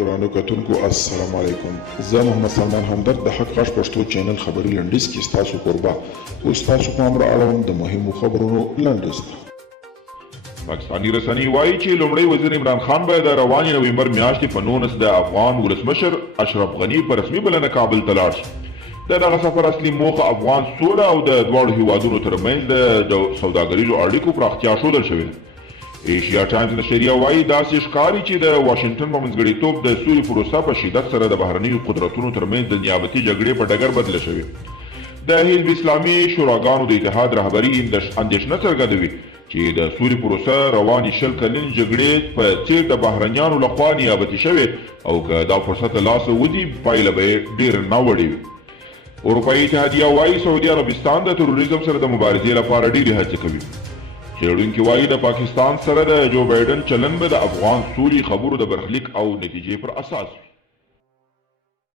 ګرانو کتونکو السلام علیکم. زه محمد سلمان همدرد د حق غږ پښتو چینل خبري لنډیز کې ستاسو کوربه اوس تاسو پام را اړوم د مهمو خبرونو لنډیز ته. پاکستانی رسنۍ وایي چې لومړی وزیر عمران خان به د روانې نومبر میاشتې په 19 د افغان ولسمشر اشرف غني په رسمي بلنه کابل ته لاړ شي. د دغه سفر اصلي موخه افغان سوله او د دواړو هیوادونو ترمنځ د سوداګریزو اړیکو پراختیا ښودل شوې ده. ایشیا ټایمز نشریه وایي داسې ښکاري چې د واشنګټن په منځګړیتوب د سولې پروسه په شدت سره د بهرنیو قدرتونو ترمنځ د نیابتي جګړې په ډګر بدله شوې. د حزب اسلامي شوراګانو د اتحاد رهبري اندېښنه څرګندوي چې د سولې پروسه روانې 20 کلنې جګړې په څېر د بهرنیانو لخوا نیابتي شوې او که دا فرصت له لاسه وځي پایله به ډېره ناوړې وي. اروپایي اتحادیه وایي سعودي عربستان د تروریزم سره د مبارزې لپاره ډېرې هڅې کوي. څېړونکي وایي د پاکستان سره د جو بایډن چلن به د افغان سولې خبرو د برخلیک او نتیجې پر اساس وي.